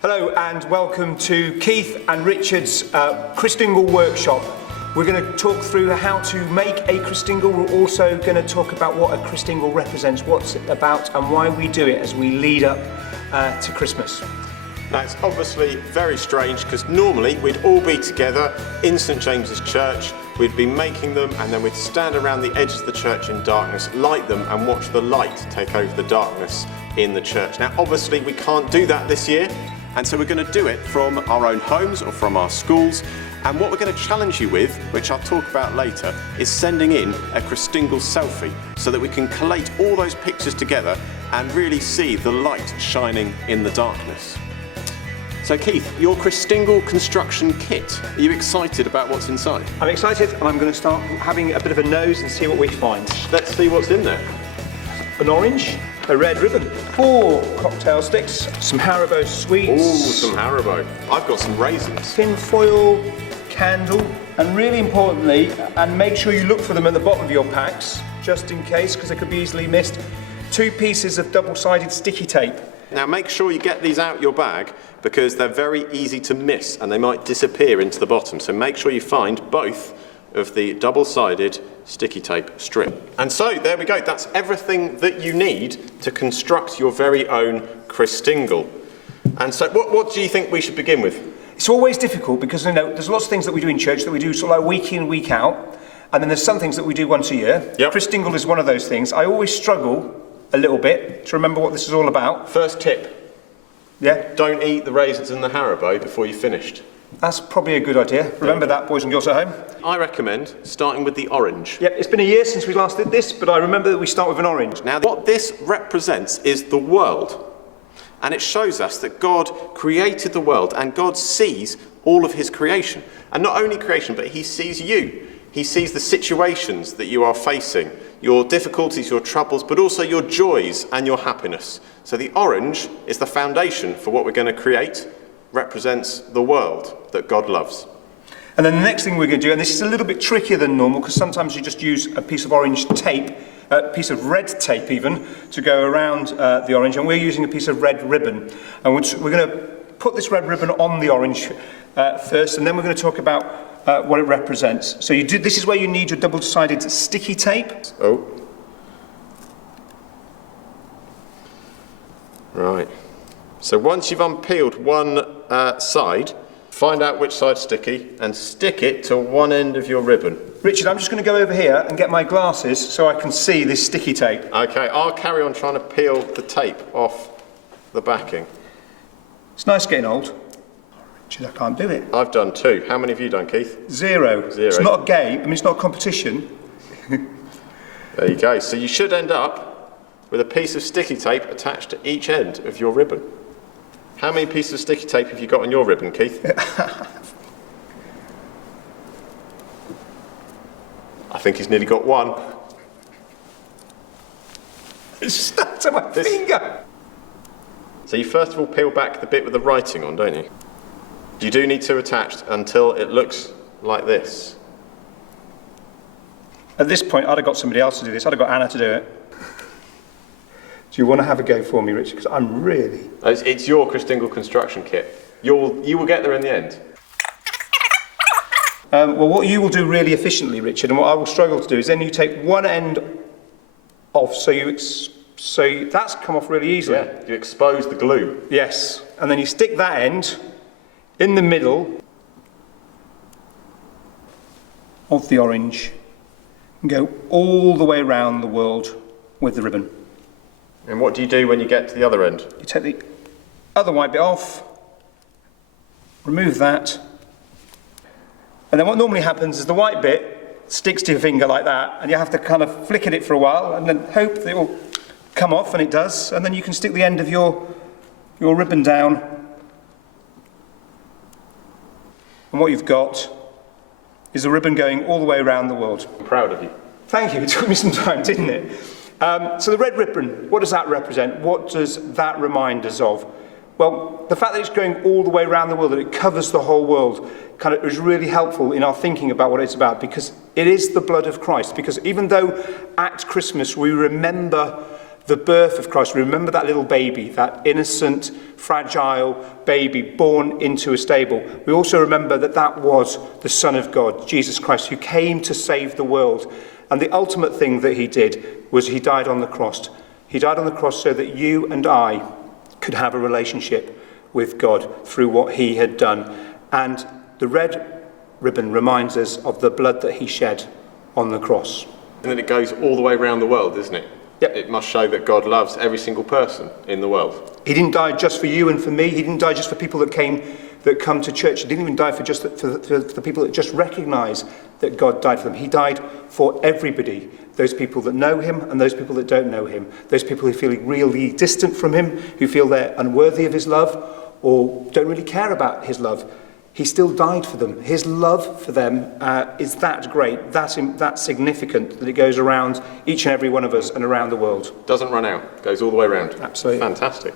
Hello and welcome to Keith and Richard's Christingle workshop. We're going to talk through how to make a Christingle. We're also going to talk about what a Christingle represents, what it's about and why we do it as we lead up to Christmas. Now it's obviously very strange because normally we'd all be together in St James's Church, we'd be making them and then we'd stand around the edges of the church in darkness, light them and watch the light take over the darkness in the church. Now obviously we can't do that this year, and so we're going to do it from our own homes or from our schools. And what we're going to challenge you with, which I'll talk about later, is sending in a Christingle selfie so that we can collate all those pictures together and really see the light shining in the darkness. So Keith, your Christingle construction kit, are you excited about what's inside? I'm excited and I'm going to start having a bit of a nose and see what we find. Let's see what's in there. An orange, a red ribbon, 4 cocktail sticks, some Haribo sweets. Ooh, some Haribo. I've got some raisins. Tin foil, candle, and really importantly, and make sure you look for them at the bottom of your packs, just in case, because they could be easily missed, 2 pieces of double-sided sticky tape. Now make sure you get these out your bag because they're very easy to miss and they might disappear into the bottom. So make sure you find both of the double-sided sticky tape strip. And so there we go, that's everything that you need to construct your very own Christingle. And so what do you think we should begin with? It's always difficult because there's lots of things that we do in church that we do sort of like week in, week out, and then there's some things that we do once a year. Yep. Christingle is one of those things. I always struggle a little bit to remember what this is all about. First tip. Yeah? Don't eat the raisins and the Haribo before you've finished. That's probably a good idea. Remember that, boys and girls at home. I recommend starting with the orange. Yep, it's been a year since we last did this, but I remember that we start with an orange. Now what this represents is the world. And it shows us that God created the world and God sees all of his creation. And not only creation, but he sees you. He sees the situations that you are facing, your difficulties, your troubles, but also your joys and your happiness. So the orange is the foundation for what we're going to create, represents the world that God loves. And then the next thing we're going to do, and this is a little bit trickier than normal, because sometimes you just use a piece of orange tape, a piece of red tape even, to go around the orange, and we're using a piece of red ribbon. And we're going to put this red ribbon on the orange first, and then we're going to talk about what it represents. So this is where you need your double-sided sticky tape. Oh. Right. So once you've unpeeled one side, find out which side's sticky and stick it to one end of your ribbon. Richard, I'm just going to go over here and get my glasses so I can see this sticky tape. Okay, I'll carry on trying to peel the tape off the backing. It's nice getting old. Richard, I can't do it. I've done 2. How many have you done, Keith? 0. It's not a game. I mean, it's not a competition. There you go. So you should end up with a piece of sticky tape attached to each end of your ribbon. How many pieces of sticky tape have you got on your ribbon, Keith? I think he's nearly got 1. It's stuck to my finger. So you first of all peel back the bit with the writing on, don't you? You do need to attach until it looks like this. At this point, I'd have got somebody else to do this. I'd have got Anna to do it. Do you want to have a go for me, Richard? Because I'm really... It's your Christingle construction kit. You will get there in the end. Well, what you will do really efficiently, Richard, and what I will struggle to do, is then you take one end off, so that's come off really easily. Yeah, you expose the glue. Yes, and then you stick that end in the middle of the orange and go all the way around the world with the ribbon. And what do you do when you get to the other end? You take the other white bit off, remove that, and then what normally happens is the white bit sticks to your finger like that, and you have to kind of flick at it for a while and then hope that it will come off, and it does, and then you can stick the end of your ribbon down. And what you've got is a ribbon going all the way around the world. I'm proud of you. Thank you. It took me some time, didn't it? So the red ribbon, what does that represent? What does that remind us of? Well, the fact that it's going all the way around the world, that it covers the whole world, kind of is really helpful in our thinking about what it's about, because it is the blood of Christ. Because even though at Christmas we remember the birth of Christ. We remember that little baby, that innocent, fragile baby born into a stable. We also remember that that was the Son of God, Jesus Christ, who came to save the world. And the ultimate thing that he did was he died on the cross. He died on the cross so that you and I could have a relationship with God through what he had done. And the red ribbon reminds us of the blood that he shed on the cross. And then it goes all the way around the world, doesn't it? Yep. It must show that God loves every single person in the world. He didn't die just for you and for me. He didn't die just for people that come to church. He didn't even die for the people that just recognise that God died for them. He died for everybody. Those people that know him and those people that don't know him. Those people who feel really distant from him, who feel they're unworthy of his love or don't really care about his love. He still died for them. His love for them is that great, that's significant, that it goes around each and every one of us and around the world. Doesn't run out, goes all the way around. Absolutely. Fantastic.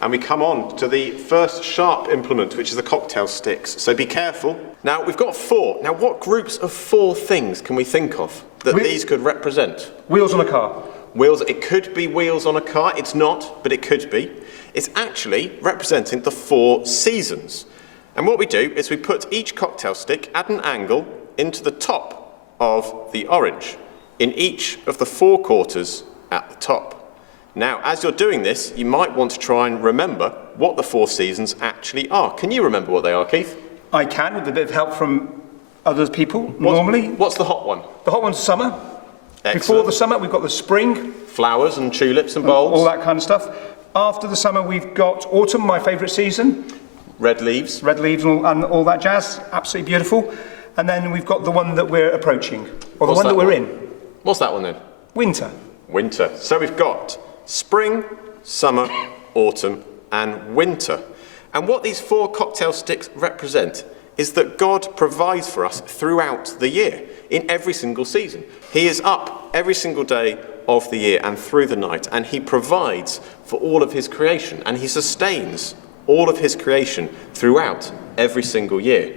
And we come on to the first sharp implement, which is the cocktail sticks. So be careful. Now, we've got 4. Now, what groups of 4 things can we think of that these could represent? Wheels on a car. Wheels, it could be wheels on a car. It's not, but it could be. It's actually representing the 4 seasons. And what we do is we put each cocktail stick at an angle into the top of the orange, in each of the 4 quarters at the top. Now, as you're doing this, you might want to try and remember what the 4 seasons actually are. Can you remember what they are, Keith? I can, with a bit of help from other people, normally. What's the hot one? The hot one's summer. Excellent. Before the summer, we've got the spring. Flowers and tulips and bulbs. All that kind of stuff. After the summer, we've got autumn, my favourite season. Red leaves. Red leaves and all that jazz. Absolutely beautiful. And then we've got the one that we're approaching, or the one that we're in. What's that one then? Winter. Winter. So we've got spring, summer, autumn, and winter. And what these 4 cocktail sticks represent is that God provides for us throughout the year, in every single season. He is up every single day of the year and through the night, and he provides for all of his creation, and he sustains all of his creation throughout every single year.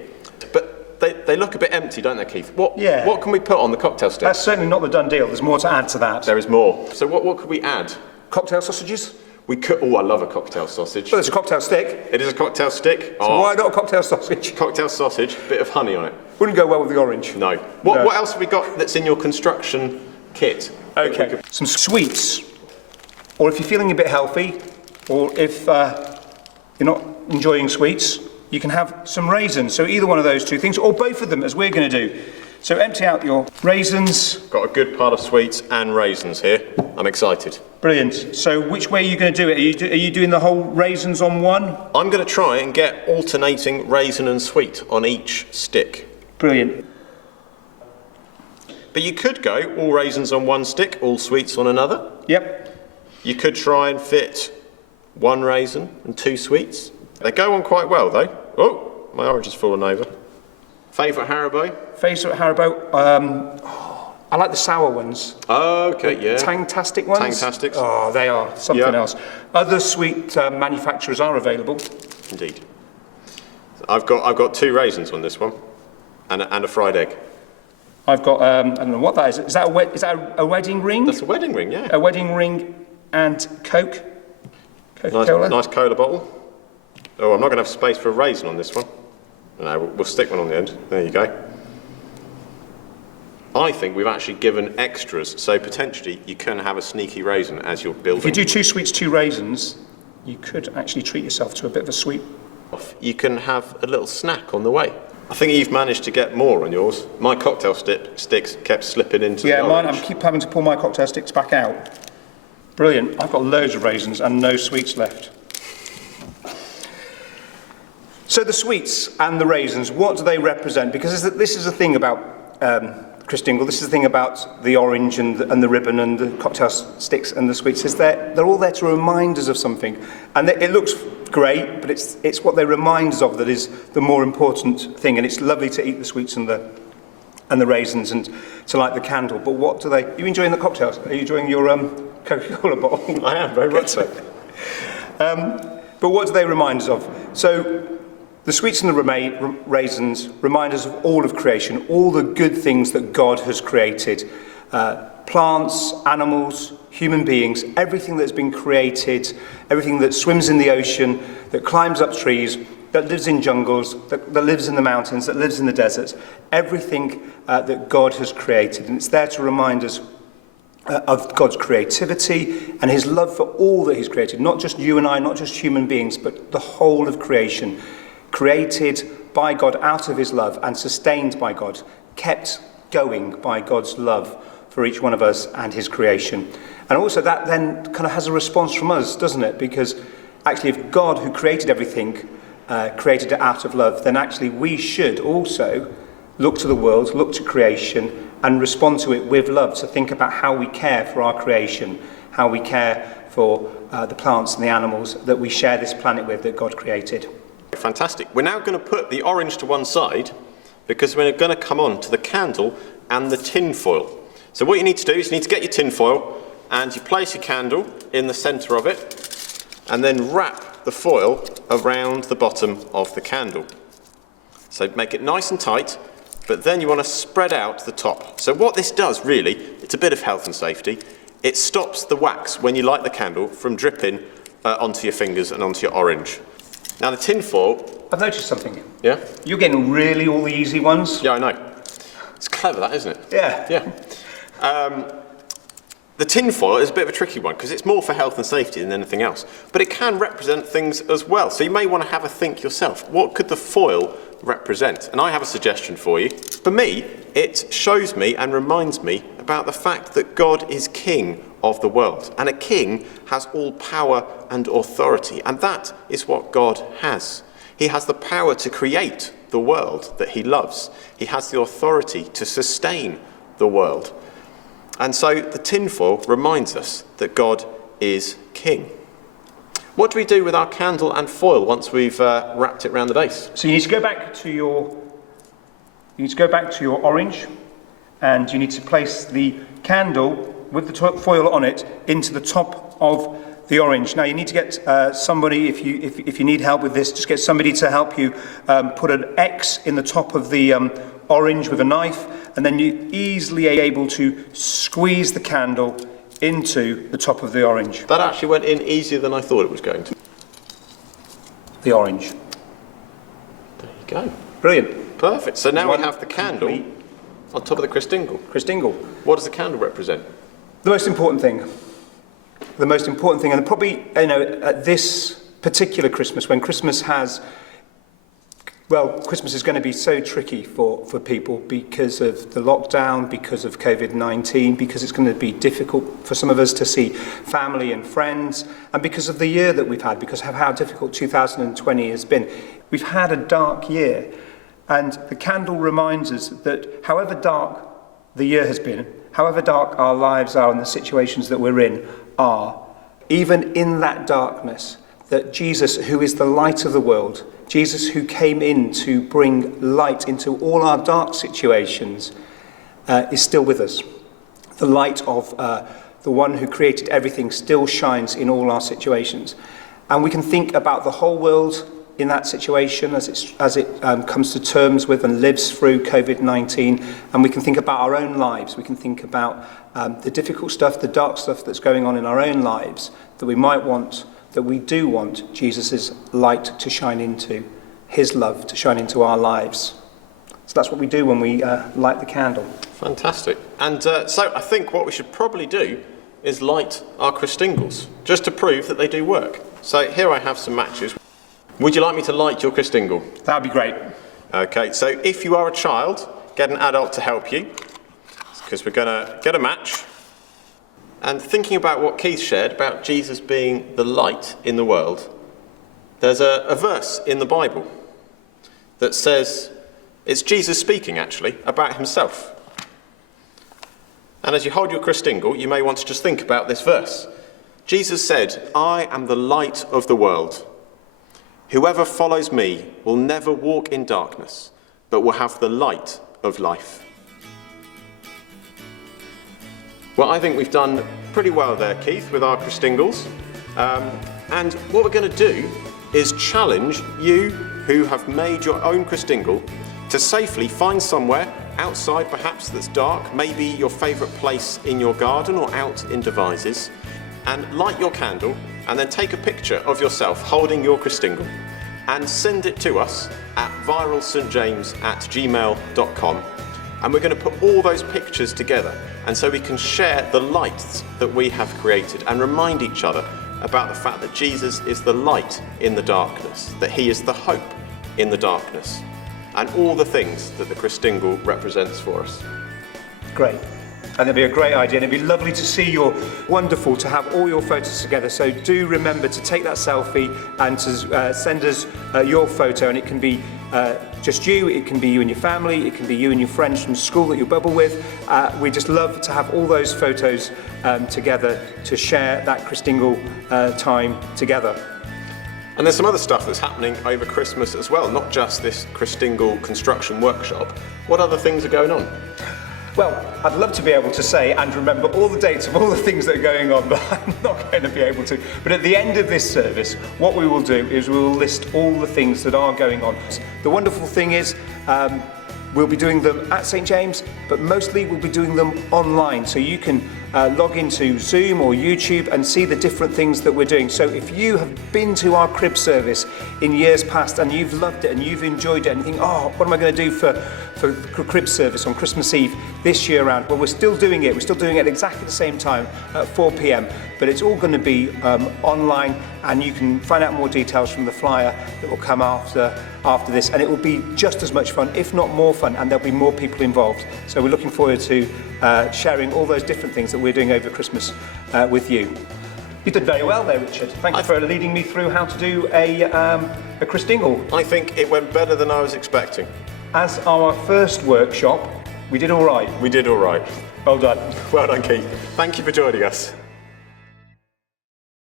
But they look a bit empty, don't they, Keith? What can we put on the cocktail stick? That's certainly not the done deal. There's more to add to that. There is more. So what could we add? Cocktail sausages? We could. Oh, I love a cocktail sausage. Well, it's a cocktail stick. It is a cocktail stick. So why not a cocktail sausage? Cocktail sausage, bit of honey on it. Wouldn't go well with the orange. No. What else have we got that's in your construction kit? Okay. Some sweets. Or if you're feeling a bit healthy, or if you're not enjoying sweets, you can have some raisins. So either one of those 2 things, or both of them, as we're going to do. So empty out your raisins. Got a good pile of sweets and raisins here. I'm excited. Brilliant. So which way are you going to do it? Are you doing the whole raisins on one? I'm going to try and get alternating raisin and sweet on each stick. Brilliant. But you could go all raisins on one stick, all sweets on another. Yep. You could try and fit 1 raisin and 2 sweets. They go on quite well, though. Oh, my orange has fallen over. Favourite Haribo? Favourite Haribo? I like the sour ones. Okay, yeah. Tangtastic ones? Tangtastics. Oh, they are something else. Other sweet manufacturers are available. Indeed. I've got 2 raisins on this one, and a fried egg. I've got, I don't know what that is. Is that a wedding ring? That's a wedding ring, yeah. A wedding ring and Coke. Coca-Cola. Nice cola bottle. Oh, I'm not going to have space for a raisin on this one. No, we'll stick one on the end. There you go. I think we've actually given extras, so potentially you can have a sneaky raisin as you're building. If you do 2 sweets, 2 raisins, you could actually treat yourself to a bit of a sweet. You can have a little snack on the way. I think you've managed to get more on yours. My cocktail sticks kept slipping into the mine. orange. I keep having to pull my cocktail sticks back out. Brilliant. I've got loads of raisins and no sweets left. So the sweets and the raisins, what do they represent? Because this is the thing about Christingle, this is the thing about the orange and the ribbon and the cocktail sticks and the sweets, is they're all there to remind us of something. And it looks great, but it's what they remind us of that is the more important thing. And it's lovely to eat the sweets and the raisins and to light the candle. But what do they... Are you enjoying the cocktails? Are you enjoying your Coca-Cola bottle? I am, very much so. But what do they remind us of? So the sweets and the raisins remind us of all of creation, all the good things that God has created. plants, animals, human beings, everything that's been created, everything that swims in the ocean, that climbs up trees, that lives in jungles, that lives in the mountains, that lives in the deserts, everything that God has created. And it's there to remind us of God's creativity and his love for all that he's created, not just you and I, not just human beings, but the whole of creation, created by God out of his love and sustained by God, kept going by God's love for each one of us and his creation. And also that then kind of has a response from us, doesn't it? Because actually if God, who created everything, created it out of love, then actually we should also look to the world, look to creation, and respond to it with love, to think about how we care for our creation, how we care for the plants and the animals that we share this planet with, that God created. Fantastic. We're now going to put the orange to one side because we're going to come on to the candle and the tin foil. So what you need to do is you need to get your tin foil and you place your candle in the centre of it and then wrap the foil around the bottom of the candle. So make it nice and tight, but then you want to spread out the top. So what this does really, it's a bit of health and safety. It stops the wax when you light the candle from dripping onto your fingers and onto your orange. Now the tin foil... I've noticed something. Yeah? You're getting really all the easy ones. Yeah, I know. It's clever, that, isn't it? Yeah. Yeah. The tin foil is a bit of a tricky one because it's more for health and safety than anything else. But it can represent things as well. So you may want to have a think yourself. What could the foil represent? And I have a suggestion for you. For me, it shows me and reminds me about the fact that God is king of the world. And a king has all power and authority. And that is what God has. He has the power to create the world that he loves. He has the authority to sustain the world. And so the tinfoil reminds us that God is king. What do we do with our candle and foil once we've wrapped it around the base? So you need to go back to your orange, and you need to place the candle with the foil on it into the top of the orange. Now you need to get somebody, if you need help with this, just get somebody to help you put an X in the top of the orange with a knife, and then you're easily able to squeeze the candle into the top of the orange. That actually went in easier than I thought it was going to. The orange. There you go. Brilliant. Perfect. So now we have the candle on top of the Christingle. Christingle. What does the candle represent? The most important thing. The most important thing, and probably, at this particular Christmas, when Christmas has... Well, Christmas is going to be so tricky for people because of the lockdown, because of COVID-19, because it's going to be difficult for some of us to see family and friends, and because of the year that we've had, because of how difficult 2020 has been. We've had a dark year, and the candle reminds us that however dark the year has been, however dark our lives are and the situations that we're in are, even in that darkness, that Jesus, who is the light of the world, Jesus who came in to bring light into all our dark situations, is still with us. The light of the one who created everything still shines in all our situations. And we can think about the whole world in that situation as it comes to terms with and lives through COVID-19. And we can think about our own lives. We can think about the difficult stuff, the dark stuff that's going on in our own lives that we might want, that we do want Jesus' light to shine into, his love to shine into our lives. So that's what we do when we light the candle. Fantastic. And so I think what we should probably do is light our Christingles, just to prove that they do work. So here I have some matches. Would you like me to light your Christingle? That'd be great. Okay, so if you are a child, get an adult to help you, because we're going to get a match. And thinking about what Keith shared about Jesus being the light in the world, there's a verse in the Bible that says, it's Jesus speaking actually, about himself. And as you hold your Christingle, you may want to just think about this verse. Jesus said, "I am the light of the world. Whoever follows me will never walk in darkness, but will have the light of life." Well, I think we've done pretty well there, Keith, with our Christingles. And what we're going to do is challenge you who have made your own Christingle to safely find somewhere outside perhaps that's dark, maybe your favourite place in your garden or out in Devizes, and light your candle and then take a picture of yourself holding your Christingle and send it to us at viralstjames@gmail.com. And we're going to put all those pictures together, and so we can share the lights that we have created and remind each other about the fact that Jesus is the light in the darkness, that he is the hope in the darkness, and all the things that the Christingle represents for us. Great. And it'd be a great idea, and it'd be lovely to see wonderful to have all your photos together. So do remember to take that selfie and to send us your photo, and it can be just you, it can be you and your family, it can be you and your friends from school that you bubble with. We just love to have all those photos together to share that Christingle time together. And there's some other stuff that's happening over Christmas as well, not just this Christingle construction workshop. What other things are going on? Well, I'd love to be able to say and remember all the dates of all the things that are going on, but I'm not going to be able to. But at the end of this service, what we will do is we will list all the things that are going on. The wonderful thing is, we'll be doing them at St James, but mostly we'll be doing them online. So you can log into Zoom or YouTube and see the different things that we're doing. So if you have been to our crib service in years past and you've loved it and you've enjoyed it and you think, oh, what am I going to do for crib service on Christmas Eve this year round? Well, we're still doing it. We're still doing it at exactly the same time at 4 p.m. But it's all going to be online, and you can find out more details from the flyer that will come after this, and it will be just as much fun, if not more fun, and there'll be more people involved. So we're looking forward to sharing all those different things that we're doing over Christmas with you. You did very well there, Richard. Thank you for leading me through how to do a Christingle. I think it went better than I was expecting. As our first workshop, we did all right. We did all right. Well done. Well done, Keith. Thank you for joining us.